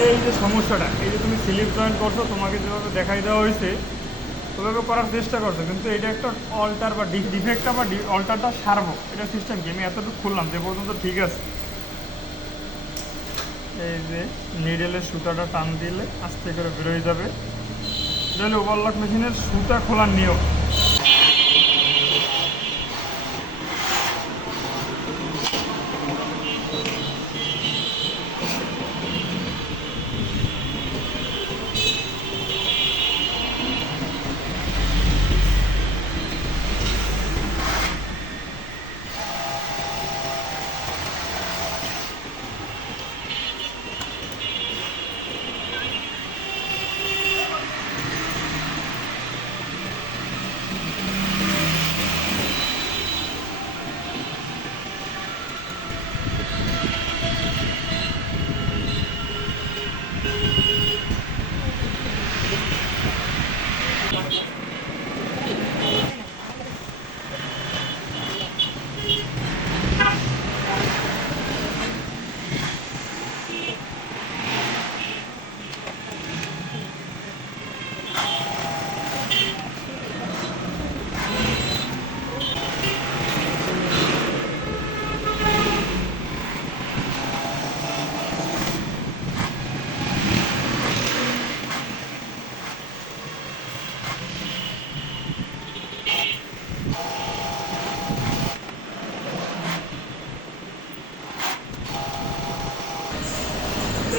এই যে সমস্যাটা, এই যে তুমি স্লিপ জয়েন করছো, তোমাকে যেভাবে দেখাই দেওয়া হয়েছে ওভাবে করার চেষ্টা করছো, কিন্তু এটা একটা অল্টার বা ডিফেক্টটা বা অল্টারটা সারবো, এটা সিস্টেম কি আমি এতটুকু খুললাম যে পর্যন্ত ঠিক আছে। এই যে নিডেলের সুতাটা টান দিলে আস্তে করে বেরোয় যাবে। এটা হলো ওভারলক মেশিনের সুতা খোলার নিয়ম।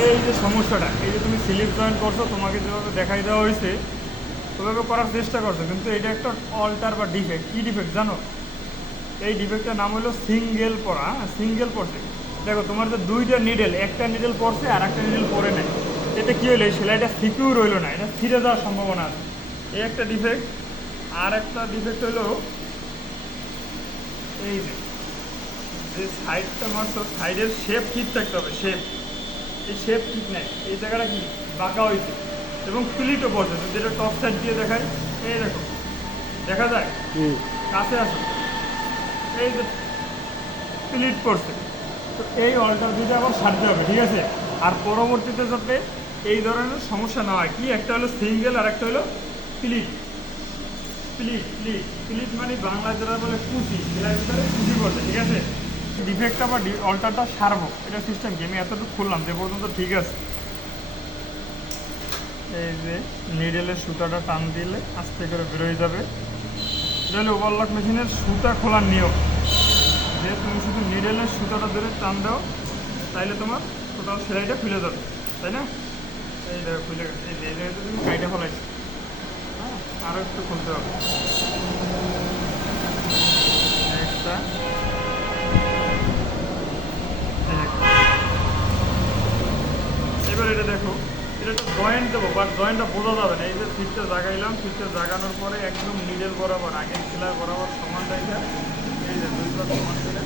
এই যে সমস্যাটা, এই যে তুমি স্লিপ জয়েন করছো, তোমাকে যেভাবে দেখাই দেওয়া হয়েছে ওভাবে করার চেষ্টা করছো, কিন্তু এটা একটা অল্টার বা ডিফেক্ট। কী ডিফেক্ট জানো? এই ডিফেক্টের নাম হলো সিঙ্গেল পড়া। সিঙ্গেল পড়ছে। দেখো তোমার যে দুইটা নিডেল, একটা নিডেল পড়ছে আর একটা নিডেল পড়ে নেয়, এতে কী হলো, এই সেলাইটা সিকিউর হইলো না, এটা ছিঁড়ে যাওয়ার সম্ভাবনা আছে। এই একটা ডিফেক্ট। আর একটা ডিফেক্ট হলো এই যে সাইডটা মারছো, সাইডের শেপ ঠিক থাকতে হবে, শেপ। এই শেপ ঠিক নাই, এই জায়গাটা কি বাঁকা হয়েছে এবং প্লিটও পড়ছে। যদি এটা টপ সাইড দিয়ে দেখায়, এই দেখো দেখা যায়, কাছে আসো, এই যে প্লিট পড়ছে। তো এই অল্টার দিতে আবার সারতে হবে, ঠিক আছে? আর পরবর্তীতে যাতে এই ধরনের সমস্যা না হয়, কি একটা হলো সিঙ্গেল আর একটা হলো প্লিট। প্লিট প্লিট প্লিট মানে বাংলা যেটা বলে কুচি, এটার ভিতরে কুচি পড়ছে, ঠিক আছে? ডিফেক্টটা বা অল্টারটা সারবো, এটা সিস্টেম কি আমি এতটুকু খুললাম যে পর্যন্ত ঠিক আছে। এই যে নিডেলের সুতাটা টান দিলে আস্তে করে বেরোয় যাবে। এটা হলো ওভারলক মেশিনের সুতা খোলার নিয়ম। যে তুমি শুধু নিডেলের সুতাটা ধরে টান দাও, তাইলে তোমার টোটাল সেলাইটা খুলে যাবে, তাই না? এই দেখো খুলে গেছে। এই যে এই জায়গাটা তুমি কাইটা ফলাইছো, হ্যাঁ, আরও একটু খুলতে হবে। একটা এবার এটা দেখো, এটা একটা জয়েন্ট দেবো, বাট জয়েন্টটা বোঝা যাবে না। এই যে ফিটটা জাগাইলাম, ফিটটা জাগানোর পরে একদম নিডেল বরাবর, আগের সেলাই বরাবর সমান জায়গা, এই যে দুই পাশ সমান করে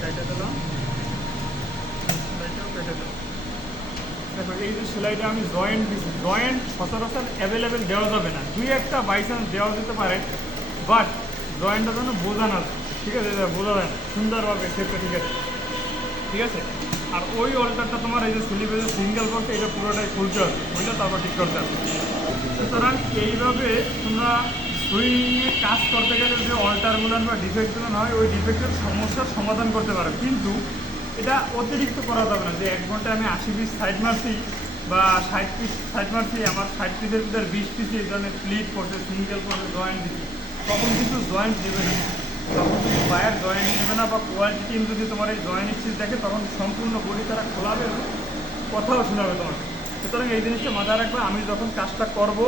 কেটে দিলাম, সেলাইটাও কেটে দিলাম। দেখো এই যে সেলাইটা আমি জয়েন্ট দিচ্ছি, জয়েন্ট সচরাচর অ্যাভেলেবেল দেওয়া যাবে না, দুই একটা বাই চান্স দেওয়া যেতে পারে, বাট জয়েন্টটা যেন বোঝা না যায়, ঠিক আছে? বোঝা যায় না সুন্দরভাবে শেপটা, ঠিক আছে? ঠিক আছে। আর ওই অল্টারটা তোমার এই যে স্লিপে যে সিঙ্গেল পড়ছে, এটা পুরোটাই খুলতে হবে, খুললে তারপর ঠিক করতে হবে। সুতরাং এইভাবে তোমরা সুইংয়ে কাজ করতে গেলে যে অল্টারগুলো বা ডিফেক্টগুলো হয়, ওই ডিফেক্টের সমস্যার সমাধান করতে পারো, কিন্তু এটা অতিরিক্ত করা যাবে না যে 1 ঘন্টায় আমি 80 পিস সাইড মারছি বা 60 পিস সাইড মারছি, আমার 60 পিসের ভিতরে 20 পিস এই ধরনের প্লিট করছে, সিঙ্গেল করছে, জয়েন্ট দিচ্ছি, তখন কিন্তু জয়েন্ট দেবে না। তখন কিন্তু পায়ের জয়েন্ট নেবে না, বা কোয়ালিটি টিম যদি তোমার এই জয়েন্ট স্টিচ দেখে, তখন সম্পূর্ণ বডি তারা খোলাবে এবং কথাও শোনাবে তোমাকে। সুতরাং এই জিনিসটা মাথায় রাখবে, আমি যখন কাজটা করব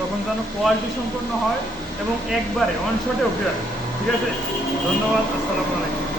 তখন যেন কোয়ালিটি সম্পন্ন হয় এবং একবারে অন শটে ওকে। ঠিক আছে, ধন্যবাদ, আসসালামু আলাইকুম।